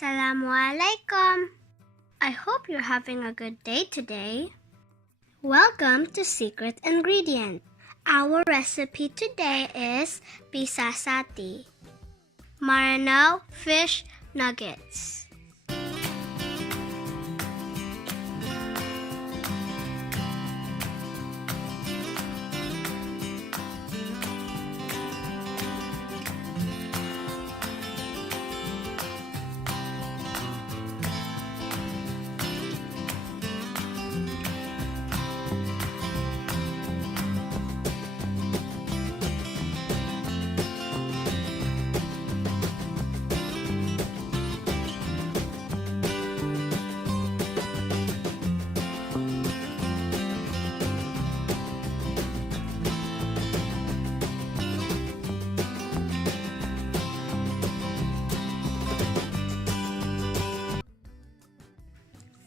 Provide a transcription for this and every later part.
Assalamualaikum. I hope you're having a good day today. Welcome to Secret Ingredient. Our recipe today is PISASATI, Maranao fish nuggets.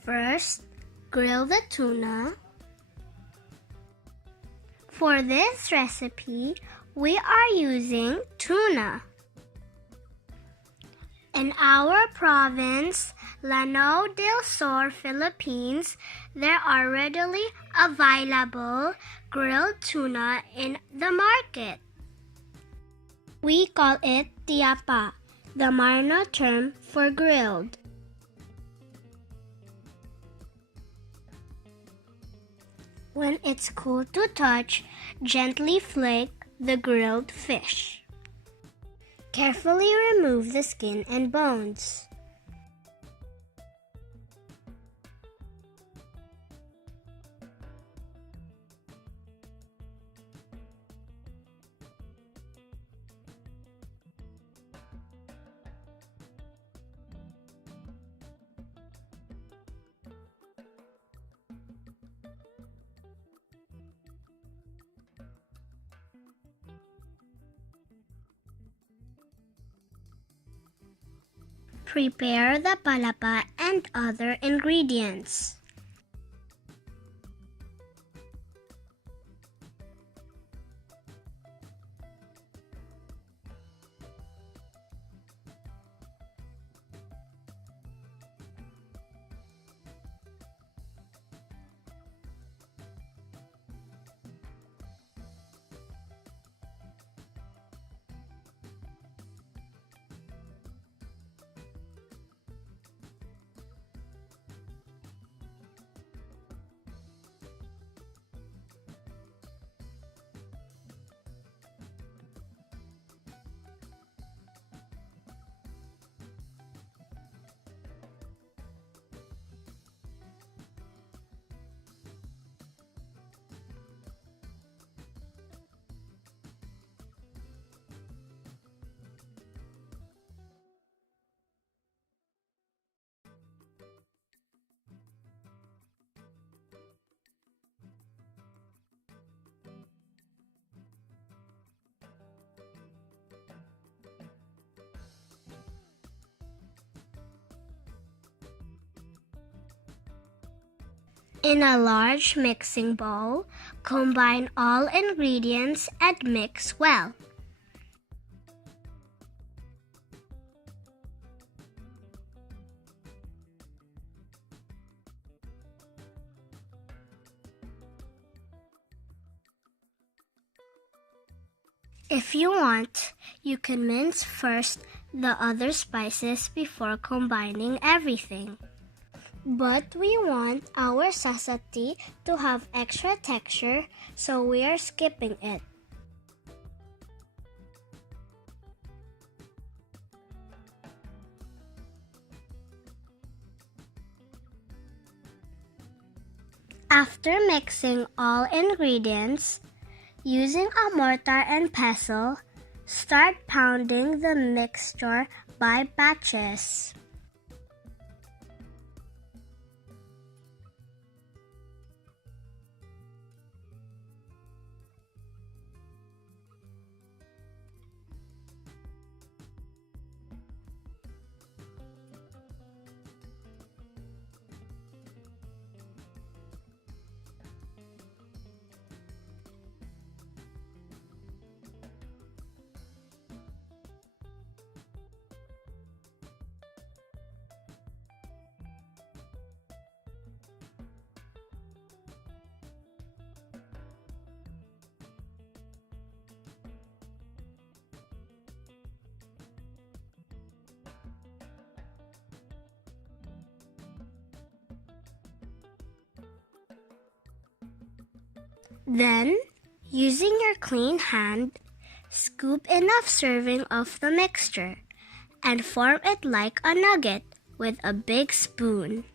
First, grill the tuna. For this recipe, we are using tuna. In our province, Lanao del Sur, Philippines, there are readily available grilled tuna in the market. We call it tiyapa, the Maranao term for grilled. When it's cool to touch, gently flake the grilled fish. Carefully remove the skin and bones. Prepare the palapa and other ingredients. In a large mixing bowl, combine all ingredients and mix well. If you want, you can mince first the other spices before combining everything. But we want our sasati to have extra texture, so we are skipping it. After mixing all ingredients, using a mortar and pestle, start pounding the mixture by batches. Then, using your clean hand, scoop enough serving of the mixture and form it like a nugget with a big spoon.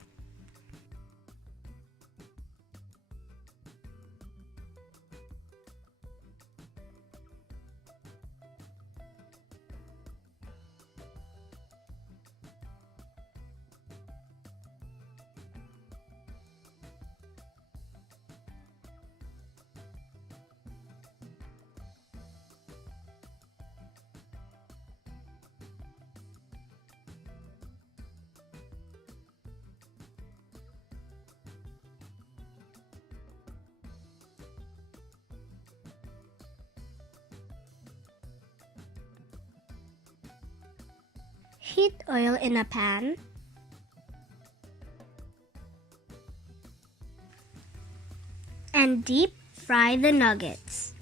Heat oil in a pan. And deep fry the nuggets.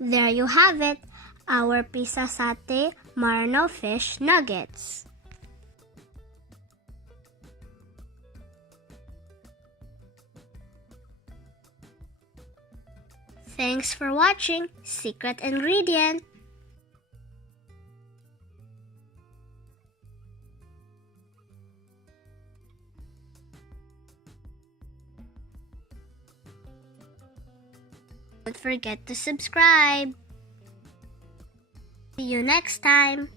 There you have it, our PISASATI Maranao fish nuggets. Thanks for watching Secret Ingredient. Don't forget to subscribe. See you next time.